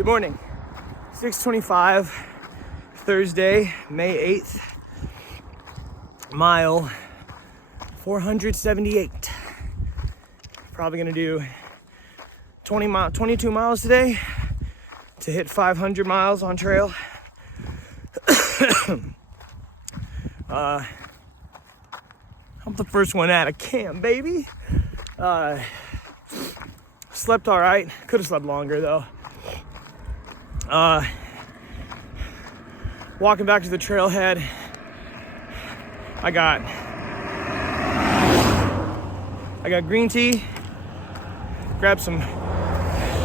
Good morning. 6:25, Thursday, May 8th. Mile 478. Probably gonna do 22 miles today to hit 500 miles on trail. I'm the first one out of camp, baby. Slept all right. Could have slept longer though. Walking back to the trailhead, I got green tea. Grabbed some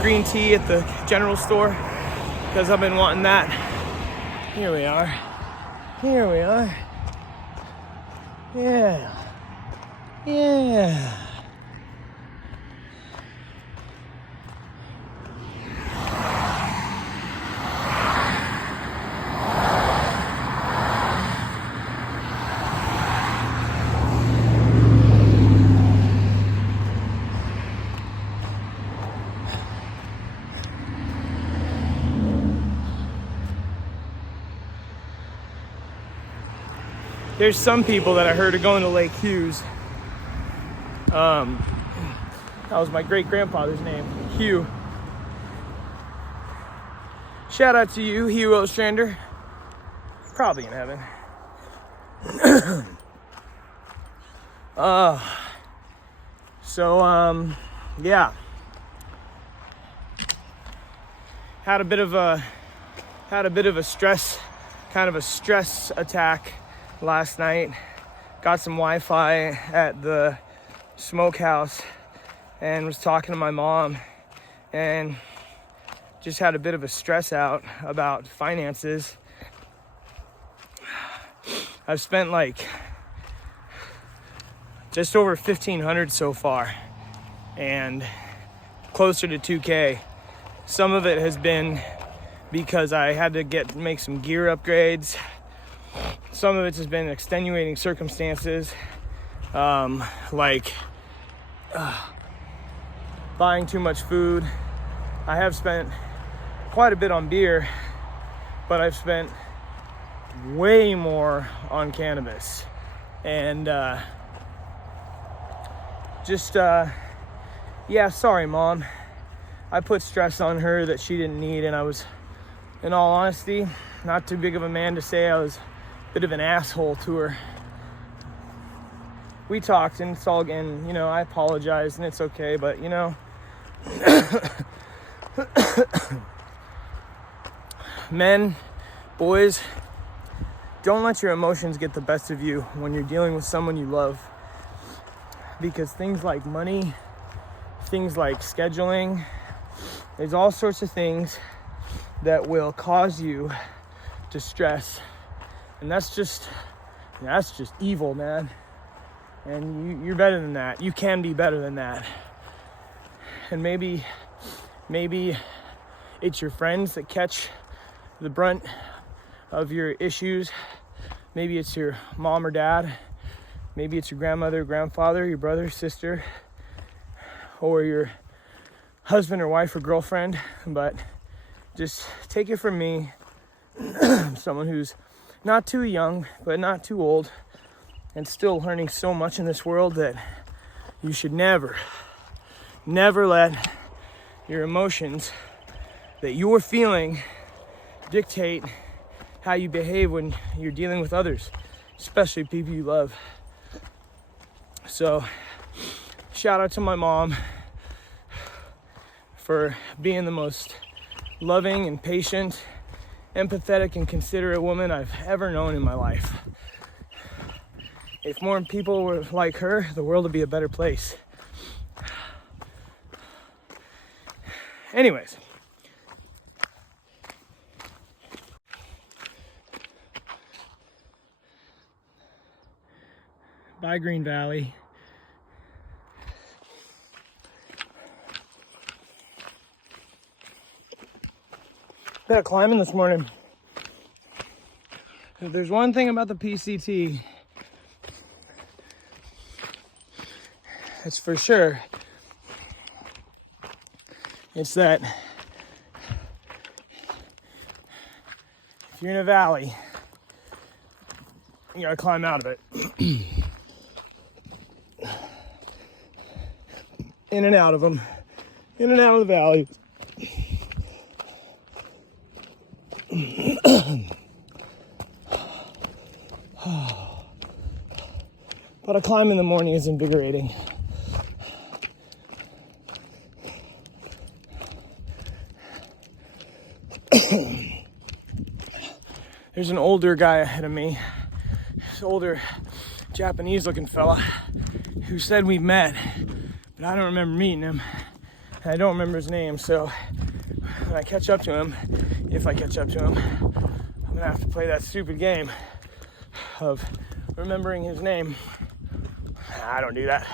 green tea at the general store because I've been wanting that. Here we are. Yeah. There's some people that I heard are going to Lake Hughes. That was my great-grandfather's name, Hugh. Shout out to you, Hugh Ostrander. Probably in heaven. Yeah. Had a bit of a stress attack last night. Got some Wi-Fi at the smokehouse and was talking to my mom and just had a bit of a stress out about finances. I've spent like just over $1,500 so far and closer to $2,000. Some of it has been because I had to make some gear upgrades. Some of it has been extenuating circumstances, like buying too much food. I have spent quite a bit on beer, but I've spent way more on cannabis. And sorry, Mom. I put stress on her that she didn't need, and I was, in all honesty, not too big of a man to say I was bit of an asshole to her. We talked and it's all, and I apologized and it's okay, but men, boys, don't let your emotions get the best of you when you're dealing with someone you love, because things like money, things like scheduling, there's all sorts of things that will cause you to stress. And that's just evil, man. And you're better than that. You can be better than that. And maybe it's your friends that catch the brunt of your issues. Maybe it's your mom or dad. Maybe it's your grandmother, grandfather, your brother, sister, or your husband or wife or girlfriend. But just take it from me, someone who's not too young, but not too old, and still learning so much in this world, that you should never let your emotions that you're feeling dictate how you behave when you're dealing with others, especially people you love. So, shout out to my mom for being the most loving and patient, empathetic and considerate woman I've ever known in my life. If more people were like her, the world would be a better place. Anyways. Bye, Green Valley. Bit of climbing this morning. If there's one thing about the PCT, it's for sure, it's that if you're in a valley, you gotta climb out of it. In and out of them. In and out of the valley. But a climb in the morning is invigorating. There's an older guy ahead of me, this older Japanese looking fella who said we met, but I don't remember meeting him, and I don't remember his name, so when I catch up to him, if I catch up to him, I'm gonna have to play that stupid game of remembering his name. I don't do that.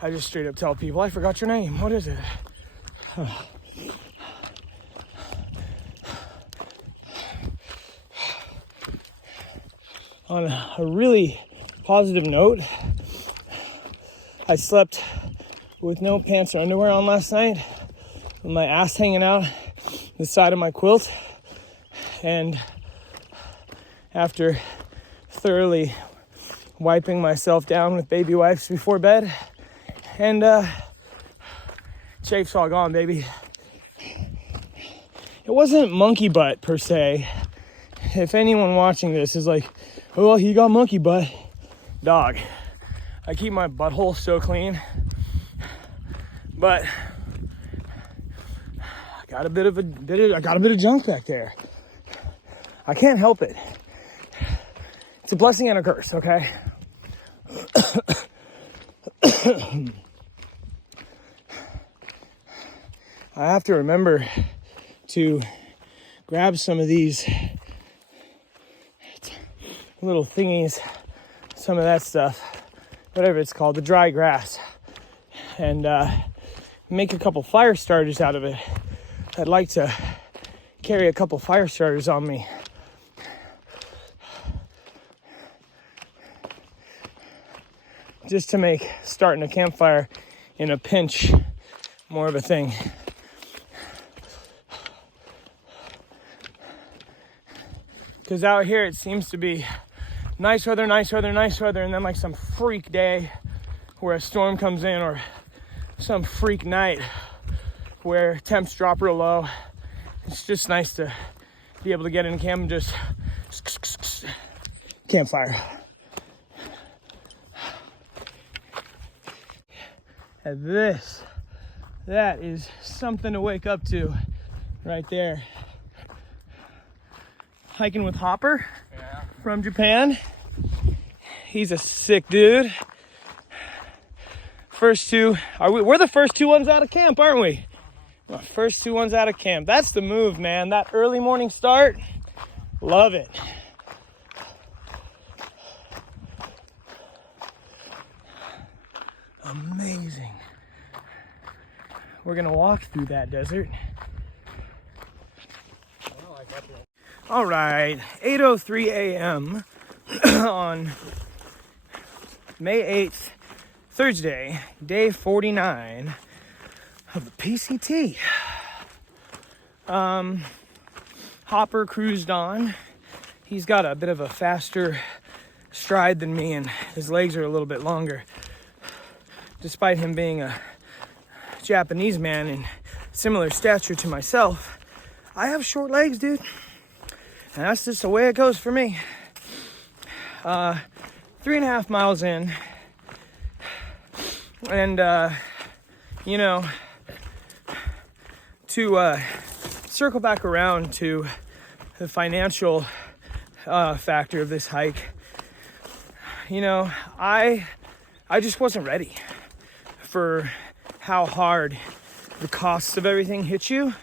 I just straight up tell people, I forgot your name, what is it? On a really positive note, I slept with no pants or underwear on last night, with my ass hanging out the side of my quilt, and after thoroughly wiping myself down with baby wipes before bed, and chafe's all gone, baby. It wasn't monkey butt per se. If anyone watching this is like, oh, well, he got monkey butt. Dog, I keep my butthole so clean, but I got a bit of junk back there. I can't help it. It's a blessing and a curse, okay? I have to remember to grab some of these little thingies, some of that stuff, whatever it's called, the dry grass, and make a couple fire starters out of it. I'd like to carry a couple fire starters on me. Just to make starting a campfire in a pinch more of a thing. Because out here it seems to be nice weather, and then like some freak day where a storm comes in, or some freak night where temps drop real low. It's just nice to be able to get in camp and just campfire. And that is something to wake up to right there. Hiking with Hopper from Japan. He's a sick dude. First two, we're the first two ones out of camp, aren't we? The first two ones out of camp. That's the move, man. That early morning start, love it. Amazing. We're gonna walk through that desert. All right, 8:03 a.m. on May 8th, Thursday, day 49 of the PCT. Hopper cruised on. He's got a bit of a faster stride than me, and his legs are a little bit longer. Despite him being a Japanese man in similar stature to myself, I have short legs, dude. And that's just the way it goes for me. 3.5 miles in. And, to circle back around to the financial factor of this hike, I just wasn't ready for how hard the costs of everything hit you.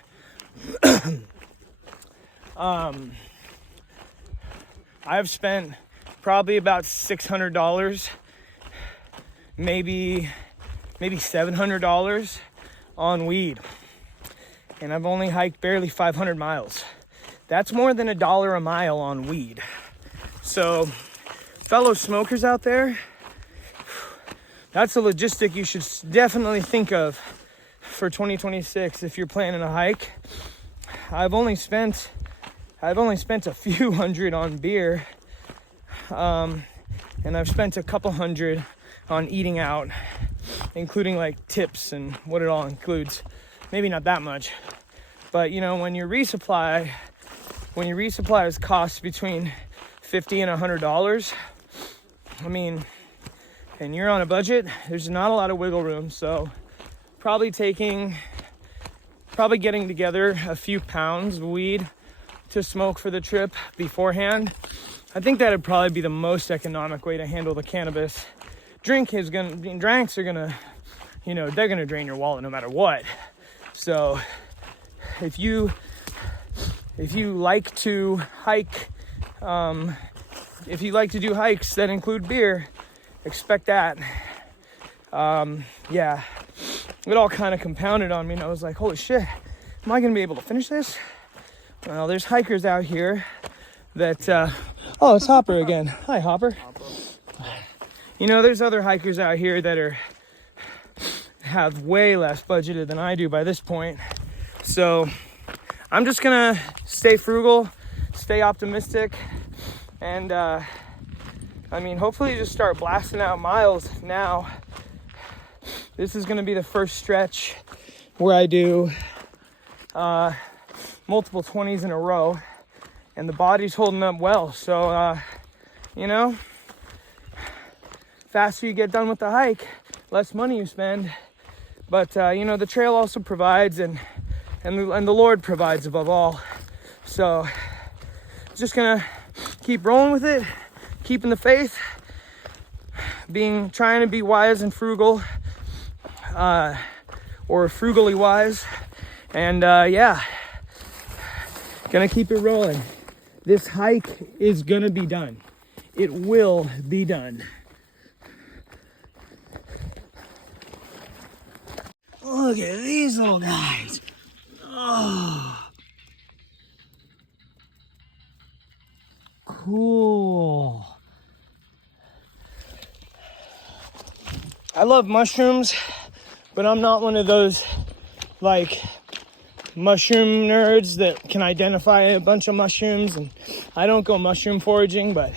I've spent probably about $600, maybe $700 on weed, and I've only hiked barely 500 miles. That's more than $1 a mile on weed. So, fellow smokers out there, that's a logistic you should definitely think of for 2026 if you're planning a hike. I've only spent I've only spent a few hundred on beer, and I've spent a couple hundred on eating out, including like tips and what it all includes. Maybe not that much, but you know, when your resupplies cost between $50 and $100, I mean, and you're on a budget, there's not a lot of wiggle room. So probably getting together a few pounds of weed to smoke for the trip beforehand. I think that'd probably be the most economic way to handle the cannabis. Drinks are gonna, you know, they're gonna drain your wallet no matter what. So if you like to hike, if you like to do hikes that include beer, expect that. Yeah, it all kind of compounded on me, and I was like, holy shit, am I gonna be able to finish this? Well, there's hikers out here that, oh, it's Hopper again. Hi, Hopper. You know, there's other hikers out here that have way less budgeted than I do by this point. So I'm just gonna stay frugal, stay optimistic, and I mean, hopefully just start blasting out miles now. This is gonna be the first stretch where I do multiple 20s in a row, and the body's holding up well. So, you know, faster you get done with the hike, less money you spend. But, you know, the trail also provides, and the Lord provides above all. So, just gonna keep rolling with it, keeping the faith, trying to be wise and frugal, or frugally wise. And, yeah, gonna keep it rolling. This hike is gonna be done. It will be done. Look at these little guys. Oh, cool. I love mushrooms, but I'm not one of those like mushroom nerds that can identify a bunch of mushrooms, and I don't go mushroom foraging, but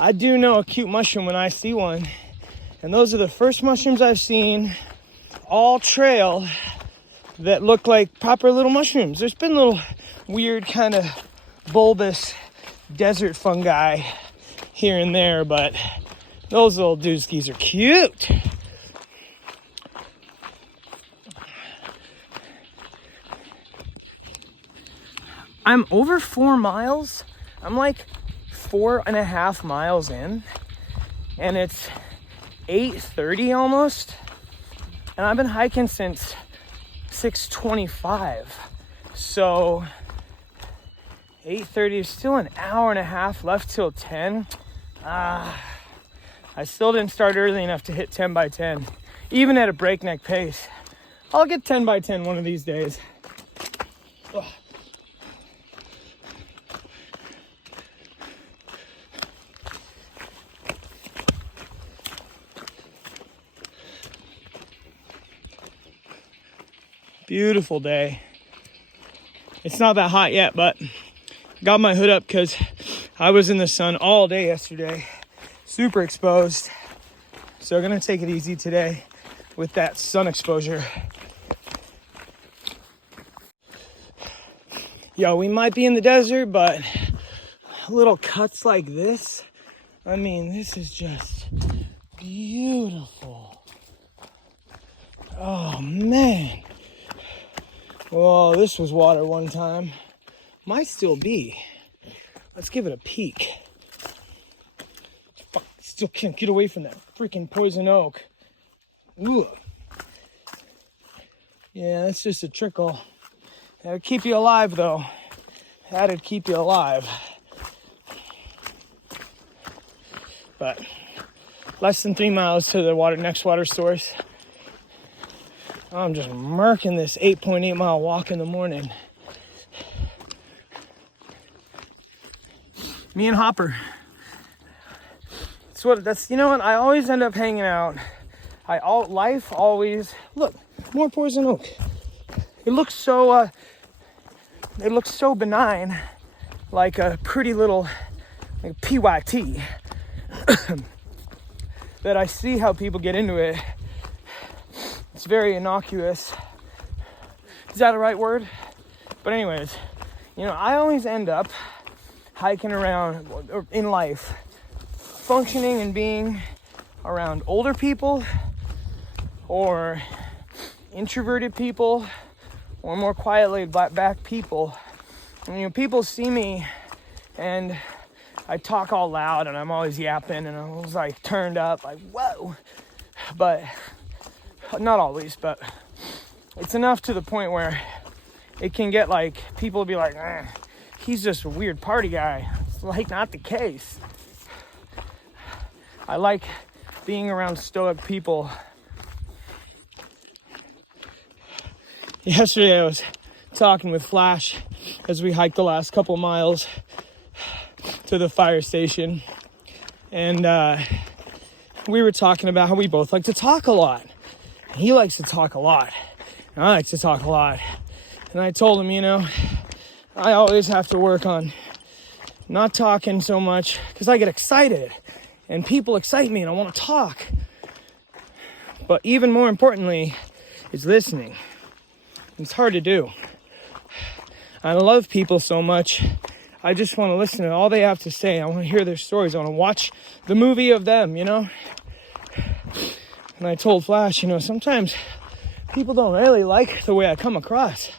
I do know a cute mushroom when I see one. And those are the first mushrooms I've seen all trail that look like proper little mushrooms. There's been little weird kind of bulbous desert fungi here and there, but those little dooskies are cute. I'm over 4 miles. I'm like 4.5 miles in, and it's 8:30 almost. And I've been hiking since 6:25. So 8:30 is still an hour and a half left till 10. I still didn't start early enough to hit 10 by 10, even at a breakneck pace. I'll get 10 by 10 one of these days. Ugh. Beautiful day. It's not that hot yet, but got my hood up because I was in the sun all day yesterday. Super exposed. So I'm gonna take it easy today with that sun exposure. Yo, we might be in the desert, but little cuts like this, I mean, this is just beautiful. Oh man. Whoa, this was water one time. Might still be. Let's give it a peek. Fuck, still can't get away from that freaking poison oak. Ooh. Yeah, that's just a trickle. That'd keep you alive, though. That'd keep you alive. But less than 3 miles to the next water source. I'm just murking this 8.8 mile walk in the morning. Me and Hopper. You know what? I always end up hanging out. Life always, look, more poison oak. It looks so benign, like a pretty little like PYT that I see how people get into it. It's very innocuous. Is that a right word? But anyways, you know, I always end up hiking around in life, functioning and being around older people or introverted people or more quiet laid back people. And, you know, people see me and I talk all loud and I'm always yapping and I was like turned up, like whoa. But not always, but it's enough to the point where it can get like people be like, he's just a weird party guy. It's like not the case. I like being around stoic people. Yesterday I was talking with Flash as we hiked the last couple miles to the fire station, and we were talking about how we both like to talk a lot. He likes to talk a lot, and I like to talk a lot. And I told him, you know, I always have to work on not talking so much because I get excited and people excite me and I want to talk. But even more importantly is listening. It's hard to do. I love people so much. I just want to listen to all they have to say. I want to hear their stories. I want to watch the movie of them, you know? And I told Flash, you know, sometimes people don't really like the way I come across.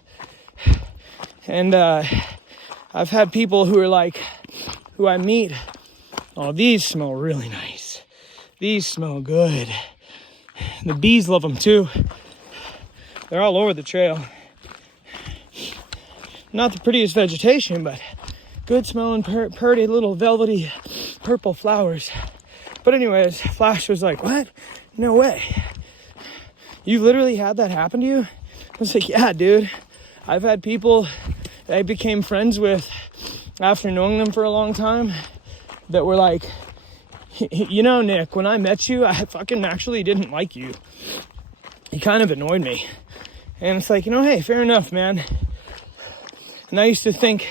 And I've had people who are like, who I meet, oh, these smell really nice. These smell good. The bees love them too. They're all over the trail. Not the prettiest vegetation, but good smelling, pretty little velvety purple flowers. But anyways, Flash was like, what? No way. You literally had that happen to you? I was like, yeah, dude. I've had people that I became friends with after knowing them for a long time that were like, you know, Nick, when I met you, I fucking actually didn't like you. You kind of annoyed me. And it's like, you know, hey, fair enough, man. And I used to think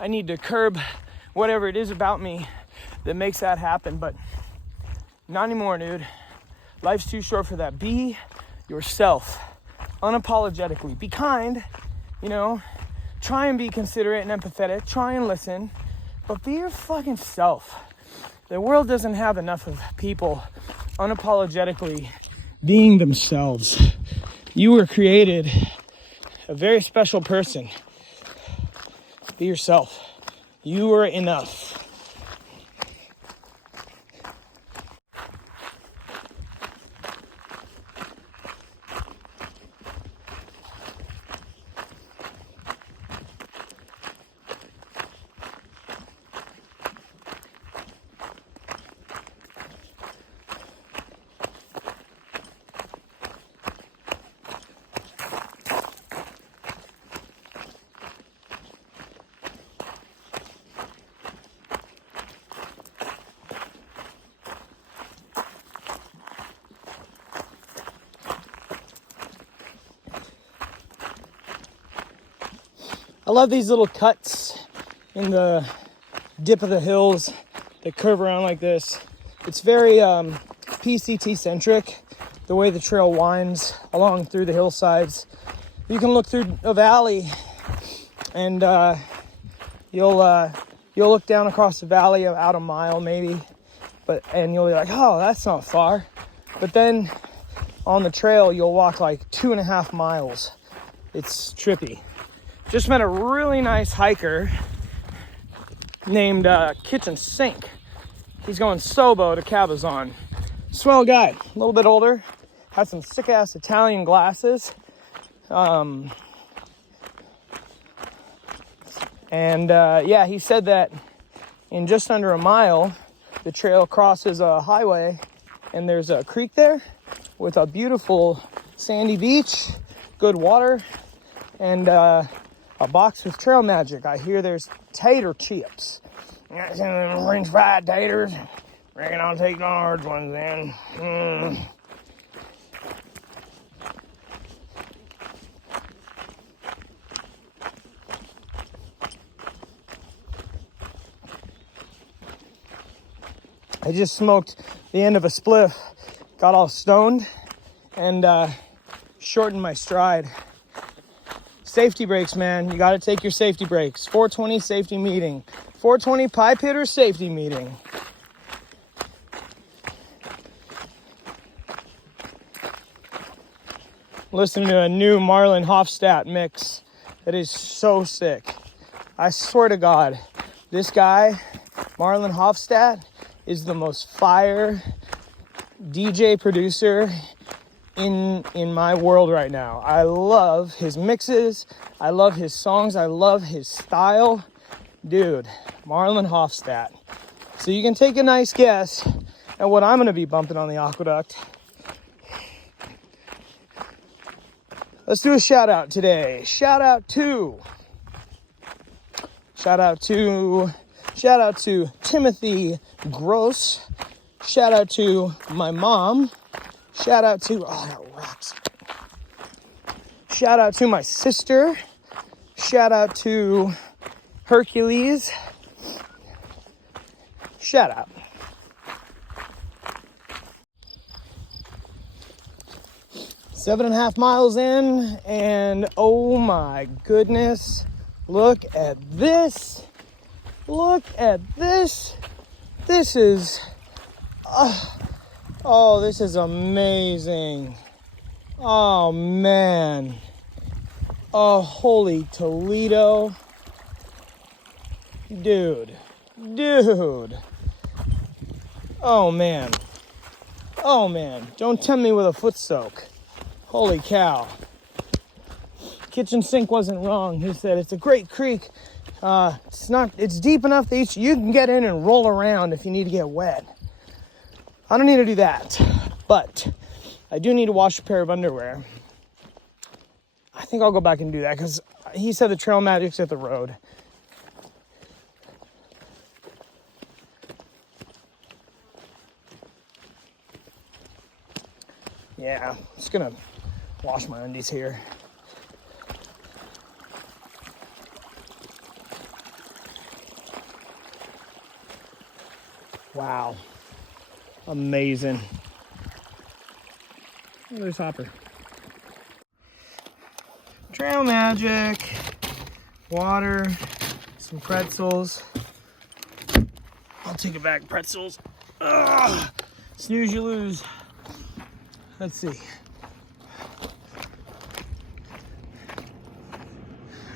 I need to curb whatever it is about me that makes that happen, but not anymore, dude. Life's too short for that. Be yourself, unapologetically. Be kind, you know. Try and be considerate and empathetic. Try and listen, but be your fucking self. The world doesn't have enough of people unapologetically being themselves. You were created a very special person. Be yourself. You are enough. I love these little cuts in the dip of the hills that curve around like this. It's very PCT centric, the way the trail winds along through the hillsides. You can look through a valley and you'll look down across the valley about a mile maybe, and you'll be like, oh, that's not far. But then on the trail, you'll walk like 2.5 miles. It's trippy. Just met a really nice hiker named Kitchen Sink. He's going Sobo to Cabazon. Swell guy, a little bit older, has some sick ass Italian glasses. Yeah, he said that in just under a mile, the trail crosses a highway and there's a creek there with a beautiful sandy beach, good water, and a box with trail magic. I hear there's tater chips. French fried taters. Reckon I'll take the large ones then. I just smoked the end of a spliff, got all stoned, and shortened my stride. Safety breaks, man. You got to take your safety breaks. 420 safety meeting. 420 pipe hitter safety meeting. Listening to a new Marlon Hofstadt mix that is so sick. I swear to God, this guy, Marlon Hofstadt, is the most fire DJ producer in my world right now. I love his mixes. I love his songs. I love his style. Dude, Marlon Hofstadt. So you can take a nice guess at what I'm going to be bumping on the Aqueduct. Let's do a shout out today. Shout out to Timothy Gross. Shout out to my mom. Shout out to, oh, that rocks. Shout out to my sister. Shout out to Hercules. Shout out. 7.5 miles in, and oh my goodness, look at this. Look at this. This is, oh, this is amazing. Oh man. Oh, holy Toledo. Dude. Oh man. Oh man. Don't tempt me with a foot soak. Holy cow. Kitchen sink wasn't wrong. He said it's a great creek. It's deep enough that you can get in and roll around if you need to get wet. I don't need to do that, but I do need to wash a pair of underwear. I think I'll go back and do that because he said the Trail Magic's at the road. Yeah, I'm just gonna wash my undies here. Wow. Amazing. Oh, there's Hopper. Trail Magic. Water. Some pretzels. I'll take it back. Pretzels. Ugh. Snooze, you lose. Let's see.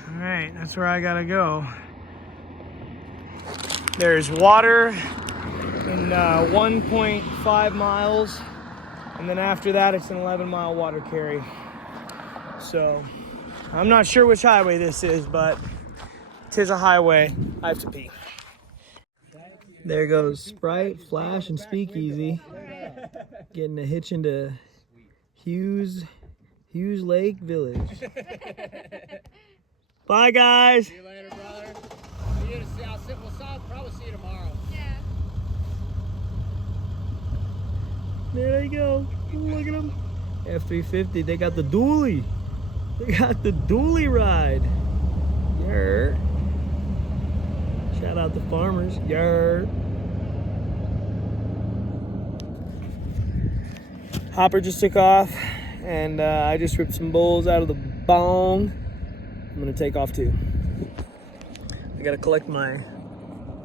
All right, that's where I gotta go. There's water in 1.5 miles, and then after that it's an 11-mile water carry. So I'm not sure which highway this is, but 'tis a highway. I have to pee. There goes Sprite, Flash, and Speakeasy getting a hitch into Hughes Lake Village. Bye guys. See you later, brother. We'll probably see you tomorrow. Yeah. There they go. Look at them. F-350. They got the dually. They got the dually ride. Yer. Shout out to farmers. Yer. Hopper just took off, and I just ripped some bowls out of the bong. I'm gonna take off too. I gotta collect my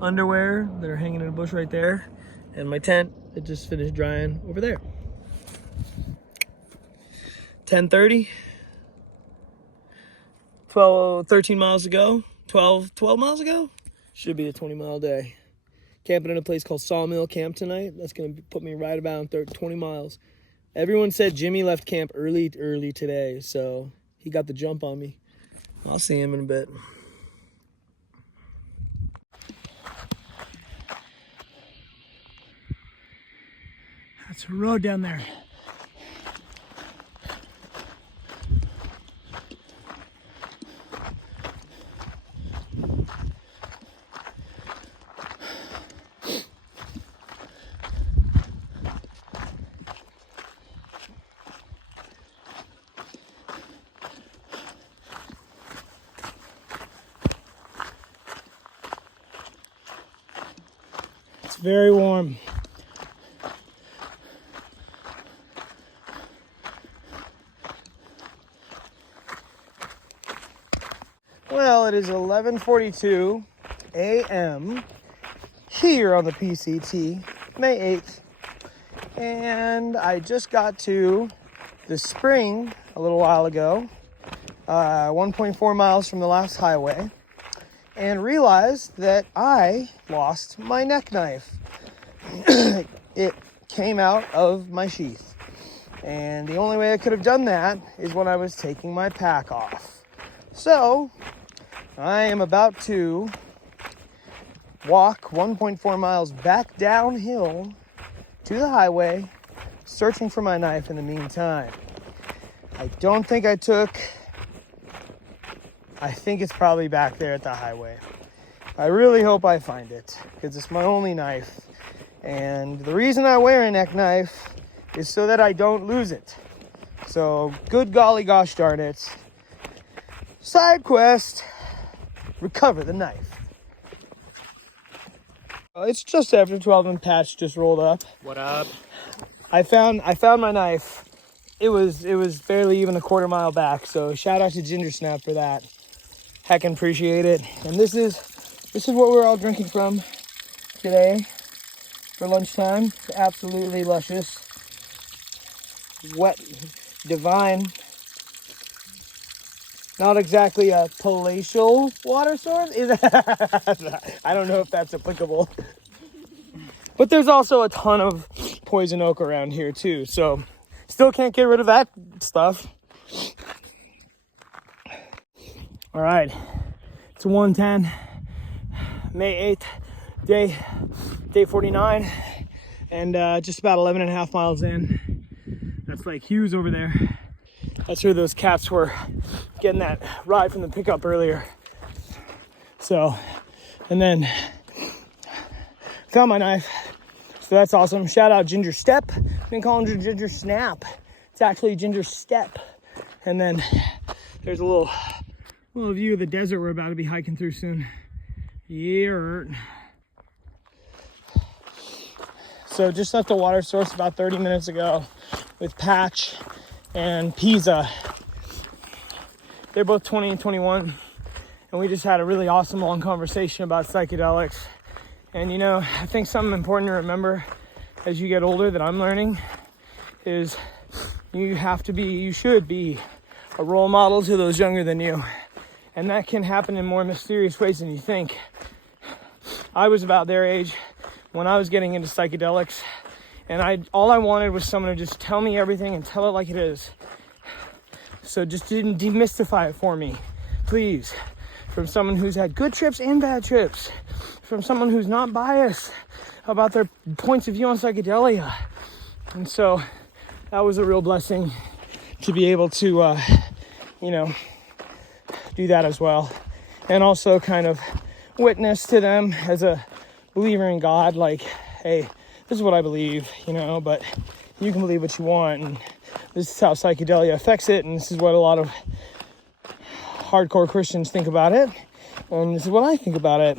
underwear that are hanging in a bush right there, and my tent that just finished drying over there. 10:30. 13 miles ago. 12 miles ago. Should be a 20-mile day. Camping in a place called Sawmill Camp tonight. That's gonna put me right about 20 miles. Everyone said Jimmy left camp early today, so he got the jump on me. I'll see him in a bit. That's a road down there. It's very warm. Well, it is 11:42 a.m. here on the PCT, May 8th. And I just got to the spring a little while ago, 1.4 miles from the last highway, and realized that I lost my neck knife. It came out of my sheath. And the only way I could have done that is when I was taking my pack off. So, I am about to walk 1.4 miles back downhill to the highway, searching for my knife in the meantime. I don't think I think it's probably back there at the highway. I really hope I find it, because it's my only knife. And the reason I wear a neck knife is so that I don't lose it. So, good golly gosh darn it. Side quest, recover the knife. It's just after 12 and Patch just rolled up. What up? I found my knife. It was barely even a quarter mile back. So shout out to Ginger Snap for that. Heckin' appreciate it. And this is what we're all drinking from today for lunchtime. It's absolutely luscious, wet, divine. Not exactly a palatial water source. I don't know if that's applicable. But there's also a ton of poison oak around here too. So still can't get rid of that stuff. All right. It's 1:10, May 8th, day 49. And just about 11 and a half miles in. That's Lake Hughes over there. That's where those cats were getting that ride from the pickup earlier. So, and then found my knife. So that's awesome. Shout out Ginger Step. I've been calling her Ginger Snap. It's actually Ginger Step. And then there's a little view of the desert we're about to be hiking through soon. Yeah. So just left the water source about 30 minutes ago with Patch and Pisa. They're both 20 and 21, and we just had a really awesome long conversation about psychedelics. And you know, I think something important to remember as you get older that I'm learning is you should be a role model to those younger than you. And that can happen in more mysterious ways than you think. I was about their age when I was getting into psychedelics, and all I wanted was someone to just tell me everything and tell it like it is. So just didn't demystify it for me, please. From someone who's had good trips and bad trips. From someone who's not biased about their points of view on psychedelia. And so that was a real blessing to be able to, do that as well. And also kind of witness to them as a believer in God, like, hey, this is what I believe, but you can believe what you want, and this is how psychedelia affects it, and this is what a lot of hardcore Christians think about it, and this is what I think about it.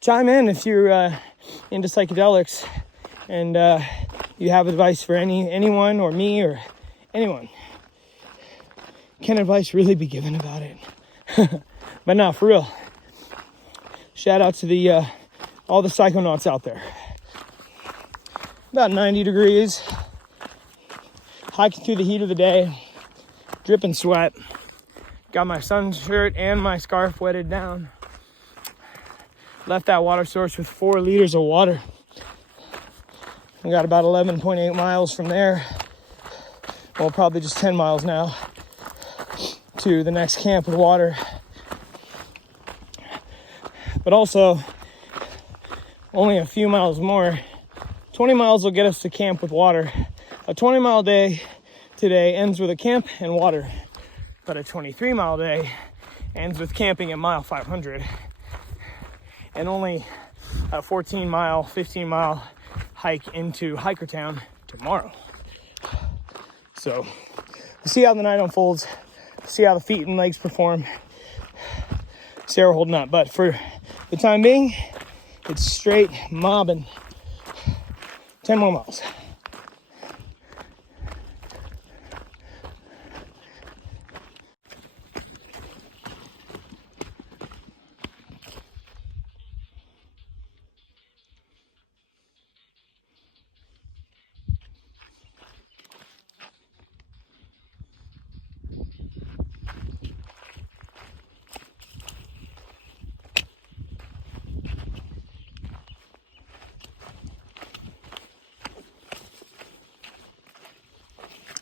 Chime in if you're into psychedelics, and you have advice for anyone or me or anyone. Can advice really be given about it? But no, for real. Shout out to all the psychonauts out there. About 90 degrees. Hiking through the heat of the day. Dripping sweat. Got my sun shirt and my scarf wetted down. Left that water source with 4 liters of water. We got about 11.8 miles from there. Well, probably just 10 miles now to the next camp with water. But also, only a few miles more. 20 miles will get us to camp with water. A 20-mile day today ends with a camp and water. But a 23-mile day ends with camping at mile 500. And only a 14-mile, 15-mile hike into Hikertown tomorrow. So, we'll see how the night unfolds. See how the feet and legs perform. See how we're holding up. But for the time being, it's straight mobbing. 10 more miles.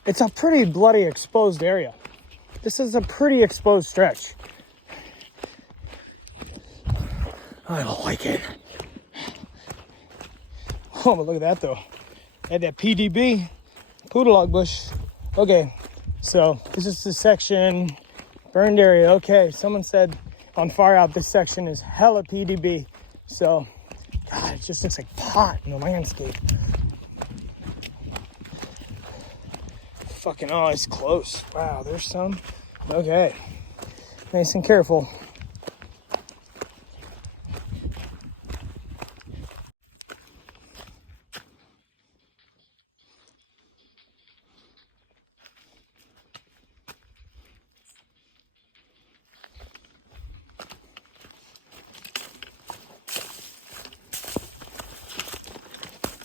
It's a pretty bloody exposed area. This is a pretty exposed stretch. I don't like it. Oh, but look at that though. Had that PDB, poodle log bush. Okay, so this is the section, burned area. Okay, someone said on far out this section is hella PDB. So, God, it just looks like pot in the landscape. Fucking, oh, it's close. Wow, there's some. Okay, nice and careful.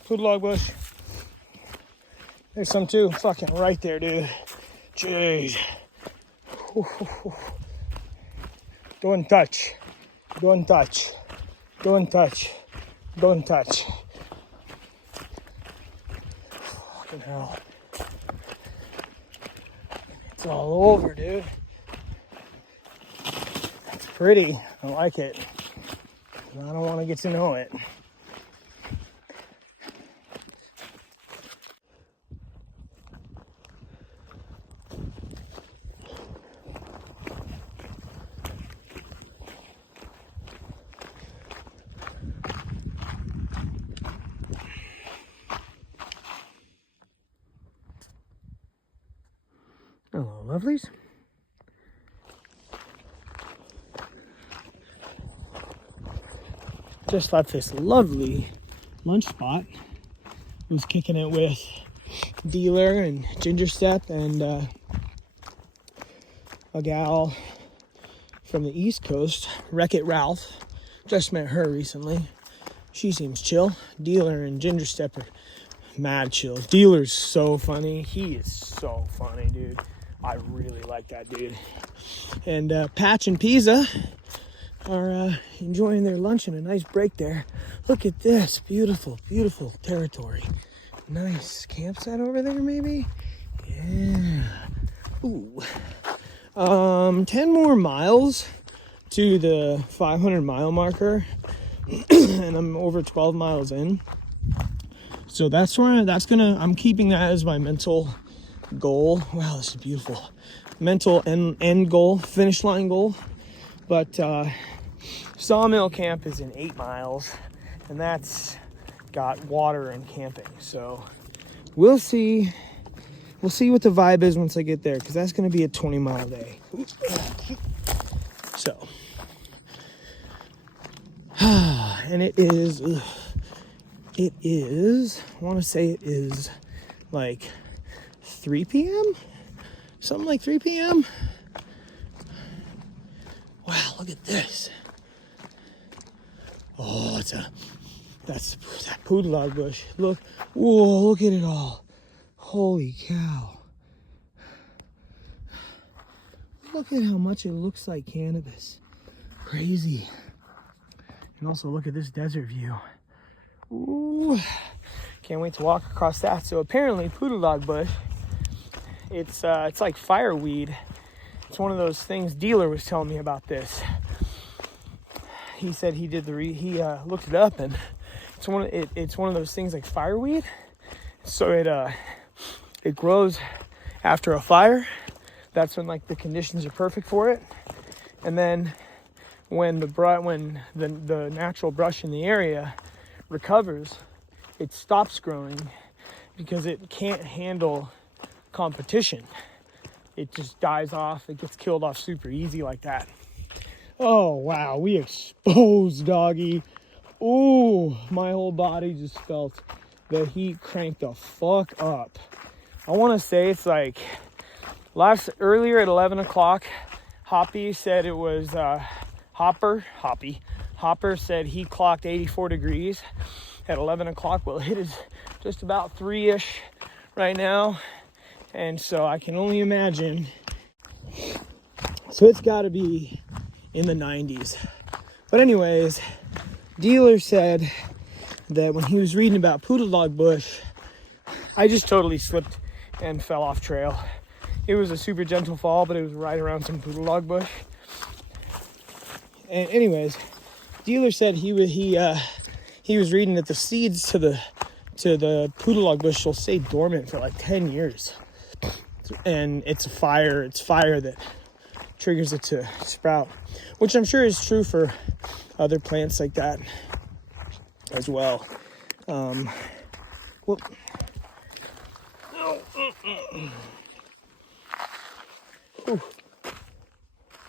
Poodle log bush. There's some too. Fucking right there, dude. Jeez. Don't touch. Don't touch. Don't touch. Don't touch. Fucking hell. It's all over, dude. It's pretty. I like it. But I don't want to get to know it. Hello, lovelies. Just left this lovely lunch spot. Was kicking it with Dealer and Ginger Step and a gal from the East Coast, Wreck-It Ralph. Just met her recently. She seems chill. Dealer and Ginger Step are mad chill. Dealer's so funny. He is so funny, dude. I really like that dude. And Patch and Pizza are enjoying their lunch and a nice break there. Look at this. Beautiful, beautiful territory. Nice campsite over there, maybe? Yeah. Ooh. 10 more miles to the 500 mile marker. And I'm over 12 miles in. So I'm keeping that as my mental goal. Wow, this is beautiful. Mental end goal, finish line goal. But Sawmill Camp is in 8 miles, and that's got water and camping. So we'll see. We'll see what the vibe is once I get there, because that's going to be a 20-mile day. So, and it is, I want to say it is like 3 p.m.? Something like 3 p.m.? Wow, look at this. Oh, that's that poodle log bush. Look, whoa, look at it all. Holy cow. Look at how much it looks like cannabis. Crazy. And also look at this desert view. Ooh, can't wait to walk across that. So apparently poodle log bush, it's like fireweed. It's one of those things. Dealer was telling me about this. He said he did he looked it up, and it's one of those things like fireweed. So it grows after a fire. That's when like the conditions are perfect for it. And then when the natural brush in the area recovers, it stops growing because it can't handle competition. It just dies off. It gets killed off super easy like that. Oh, wow. We exposed, doggy. Oh, my whole body just felt the heat crank the fuck up. I want to say it's like earlier at 11 o'clock, Hoppy said it was Hopper said he clocked 84 degrees at 11 o'clock. Well, it is just about 3-ish right now. And so I can only imagine. So it's got to be in the 90s. But anyways, Dealer said that when he was reading about poodle log bush, I just totally slipped and fell off trail. It was a super gentle fall, but it was right around some poodle dog bush. And anyways, dealer said he was reading that the seeds to the poodle dog bush will stay dormant for like 10 years. And it's fire that triggers it to sprout, which I'm sure is true for other plants like that as well. Whoop. Whew.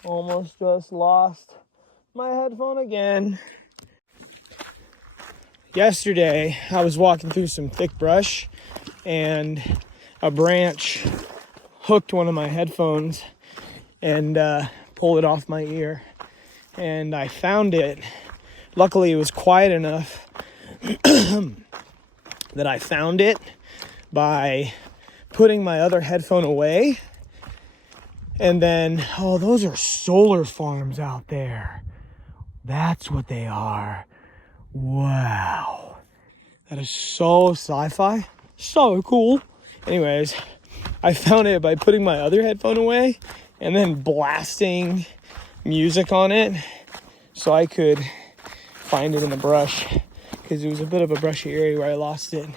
Almost just lost my headphone again. Yesterday, I was walking through some thick brush and a branch hooked one of my headphones and pulled it off my ear. And I found it. Luckily, it was quiet enough that I found it by putting my other headphone away. And then, oh, those are solar farms out there. That's what they are. Wow. That is so sci-fi. So cool. Anyways, I found it by putting my other headphone away and then blasting music on it so I could find it in the brush, because it was a bit of a brushy area where I lost it.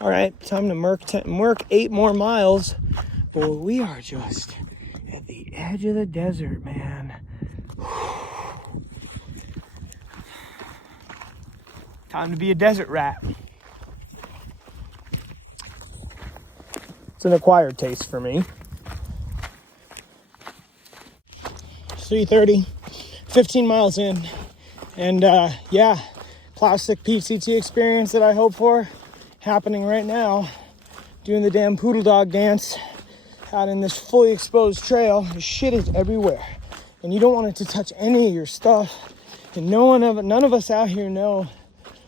All right, time to merc 8 more miles, but we are just at the edge of the desert, man. Time to be a desert rat. It's an acquired taste for me. 3:30, 15 miles in, and yeah, classic PCT experience that I hope for happening right now. Doing the damn poodle dog dance out in this fully exposed trail. The shit is everywhere, and you don't want it to touch any of your stuff. And none of us out here know,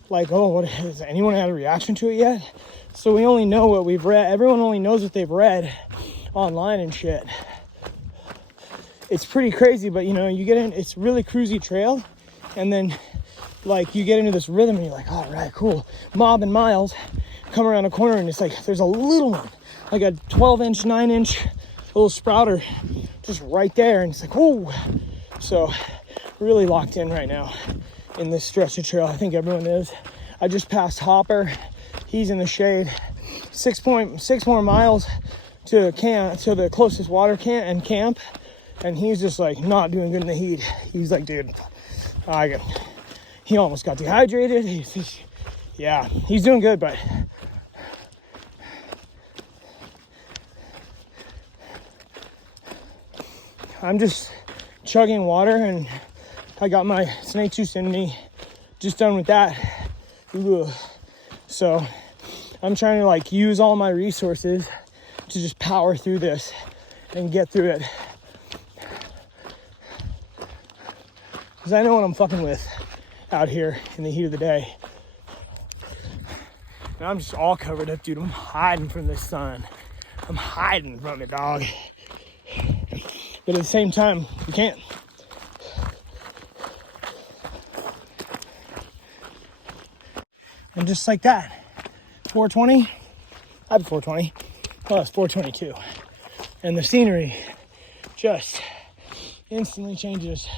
like, oh, what has anyone had a reaction to it yet? So we only know what we've read. Everyone only knows what they've read online and shit. It's pretty crazy, but you know, you get in, it's really cruisy trail, and then like you get into this rhythm and you're like, all right, cool. Mob and Miles come around a corner and it's like there's a little one, like a 12-inch, 9-inch little sprouter just right there, and it's like, whoa. So really locked in right now in this stretch of trail. I think everyone is. I just passed Hopper. He's in the shade. 6 more miles to the closest water camp, and he's just like not doing good in the heat. He's like, dude, he almost got dehydrated. He's doing good, but I'm just chugging water, and I got my snake juice in me. Just done with that. Ugh. So I'm trying to like use all my resources to just power through this and get through it. Because I know what I'm fucking with out here in the heat of the day. And I'm just all covered up, dude. I'm hiding from the sun. I'm hiding from it, dog. But at the same time, you can't. And just like that, 420, I have 420, oh, it's 422. And the scenery just instantly changes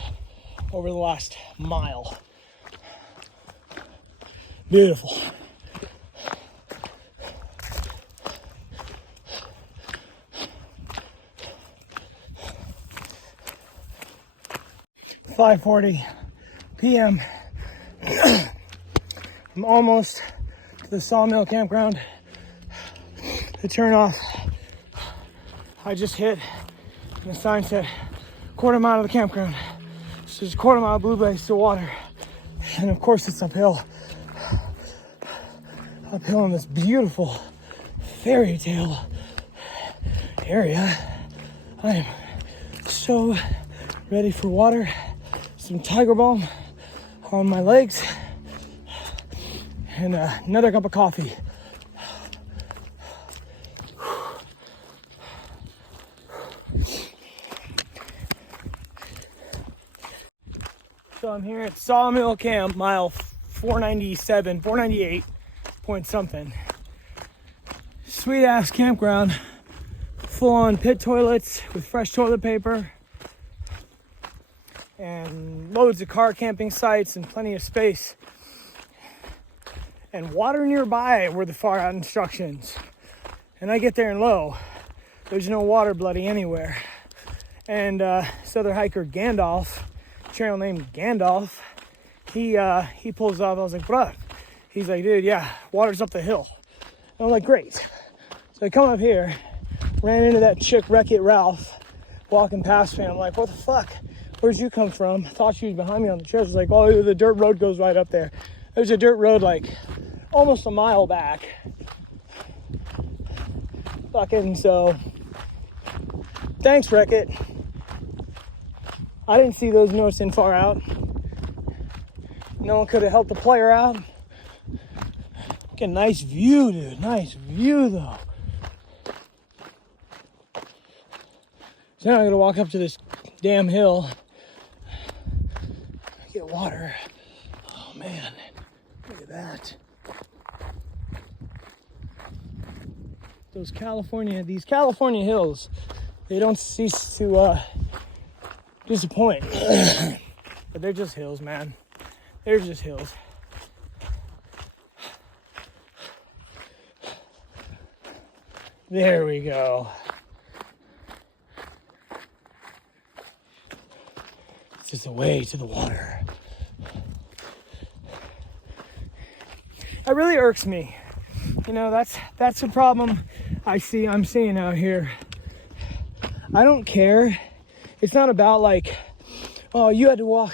over the last mile. Beautiful. .5:40 p.m. I'm almost to the Sawmill campground. The turn off I just hit, and the sign said quarter mile of the campground. So there's a quarter mile blue blaze to water, and of course it's uphill in this beautiful fairy tale area. I am so ready for water. Some Tiger Balm on my legs, and another cup of coffee. So I'm here at Sawmill Camp, mile 497, 498 point something. Sweet ass campground, full on pit toilets with fresh toilet paper and loads of car camping sites and plenty of space. And water nearby were the far out instructions. And I get there and lo, there's no water bloody anywhere. And this other hiker, Gandalf, trail named Gandalf, he pulls off. I was like, bruh. He's like, dude, yeah, water's up the hill. And I'm like, great. So I come up here, ran into that chick, Wreck-It Ralph, walking past me. I'm like, what the fuck? Where'd you come from? I thought she was behind me on the trail. She's like, oh, the dirt road goes right up there. There's a dirt road like almost a mile back. Fucking so, thanks, Wreck-It. I didn't see those notes in far out. No one could have helped the player out. Get a nice view, dude. Nice view, though. So now I'm gonna walk up to this damn hill. Get water. Oh man, look at that. These California hills, they don't cease to disappoint. But they're just hills, man. They're just hills. There we go. This is the way to the water. That really irks me. You know, that's the problem I'm seeing out here. I don't care. It's not about like, oh, I had to walk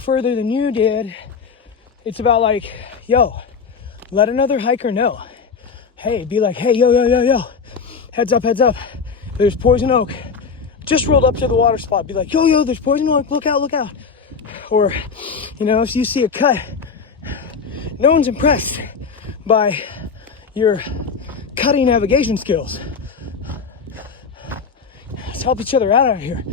further than you did. It's about like, yo, let another hiker know. Hey, be like, hey, yo, heads up. There's poison oak. Just rolled up to the water spot. Be like, yo, there's poison oak. Look out. Or, you know, if you see a cut, no one's impressed by your cutting navigation skills. Let's help each other out here.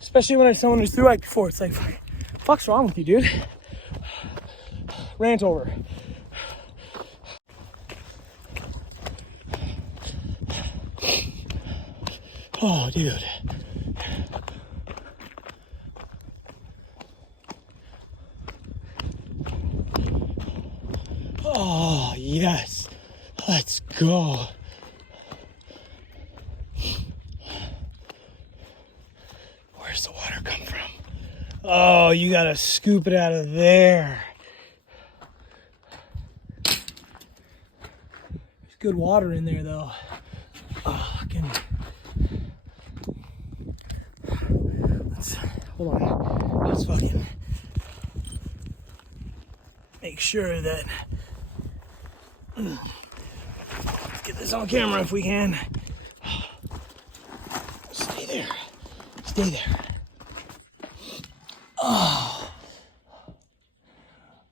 Especially when it's someone who's through hike before. It's like, fuck's wrong with you, dude? Rant over. Oh, dude. Oh, yes. Let's go. Where's the water come from? Oh, you gotta scoop it out of there. There's good water in there, though. Oh, hold on. Let's fucking make sure that. Let's get this on camera if we can. Stay there.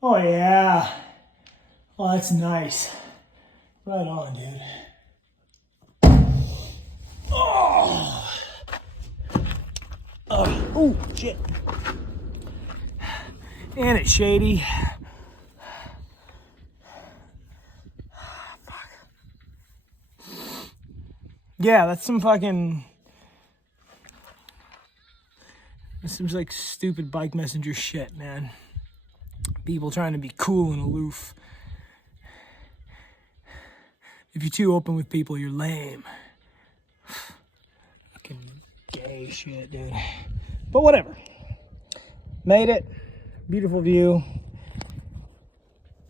Oh yeah. Oh, that's nice. Right on, dude. Oh, shit. And it's shady. Fuck. Yeah, that's some fucking... This seems like stupid bike messenger shit, man. People trying to be cool and aloof. If you're too open with people, you're lame. Fucking gay shit, dude. But whatever. Made it. Beautiful view.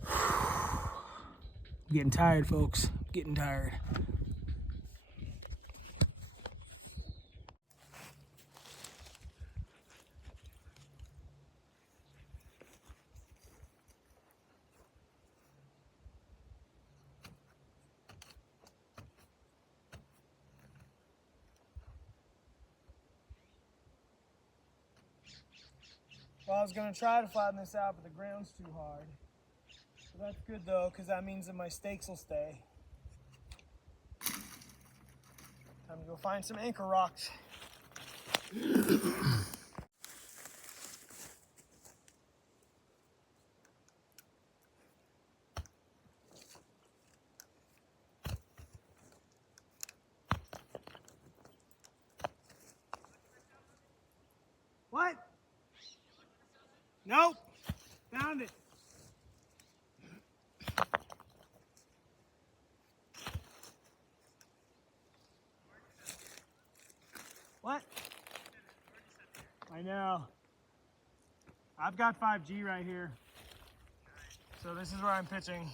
I'm getting tired, folks. I'm getting tired. Well, I was going to try to flatten this out, but the ground's too hard. So that's good, though, because that means that my stakes will stay. Time to go find some anchor rocks. What? Nope. Found it. What? I know. I've got 5G right here. So this is where I'm pitching.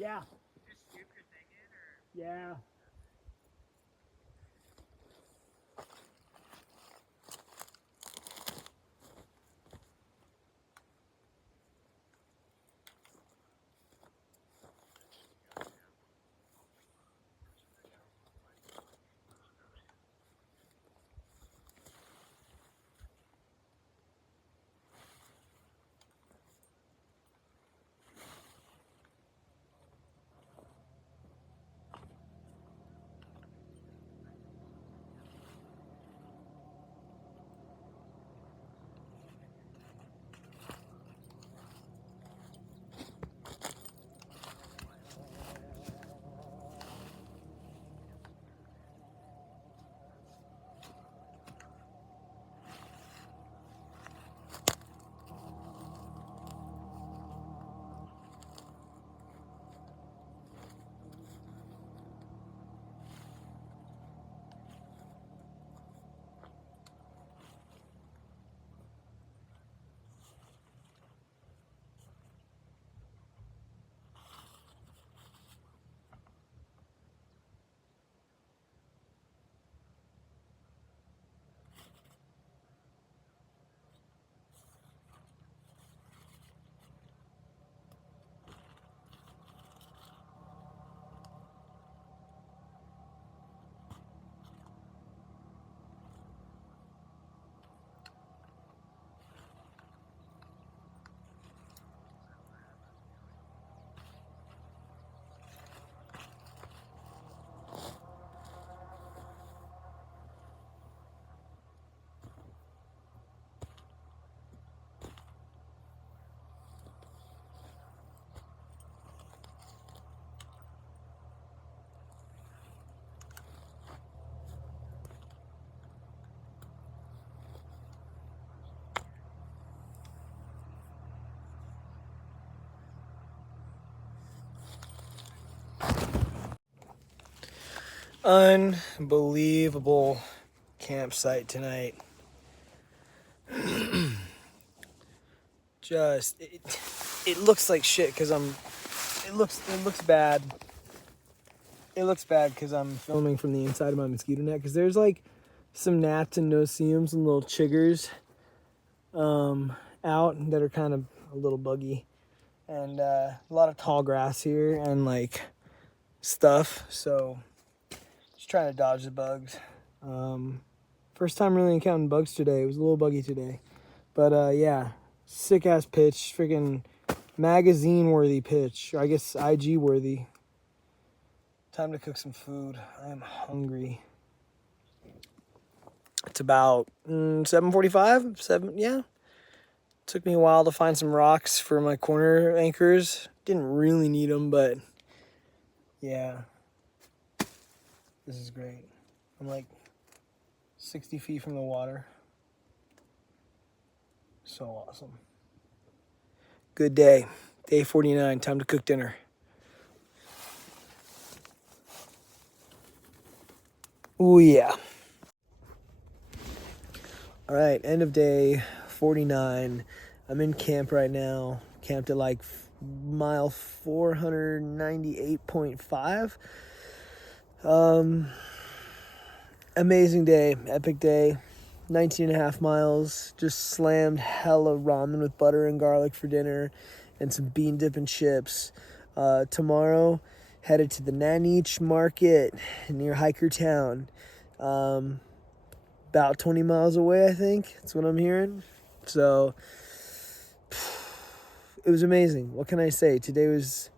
Yeah. Yeah. Unbelievable campsite tonight. Just it looks like shit because it looks bad. It looks bad because I'm filming from the inside of my mosquito net, because there's like some gnats and no-see-ums and little chiggers out that are kind of a little buggy, and a lot of tall grass here and like stuff, so just trying to dodge the bugs. First time really encountering bugs today. It was a little buggy today, but yeah, sick ass pitch, freaking magazine worthy pitch, or I guess IG worthy. Time to cook some food. I am hungry. It's about 7:45. Yeah. Took me a while to find some rocks for my corner anchors. Didn't really need them, but yeah. This is great. I'm like 60 feet from the water. So awesome. Good day. Day 49. Time to cook dinner. Ooh, yeah. All right, end of day 49. I'm in camp right now. Camped at like mile 498.5. Amazing day, epic day. 19 and a half miles. Just slammed hella ramen with butter and garlic for dinner and some bean dip and chips. Tomorrow, headed to the Nanich Market near Hikertown. About 20 miles away, I think. That's what I'm hearing. So, it was amazing. What can I say? Today was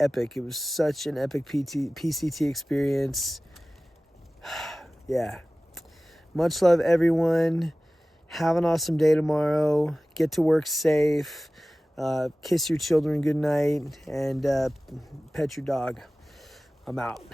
epic. It was such an epic PCT experience. Yeah. Much love, everyone. Have an awesome day tomorrow. Get to work safe. Kiss your children goodnight. And pet your dog. I'm out.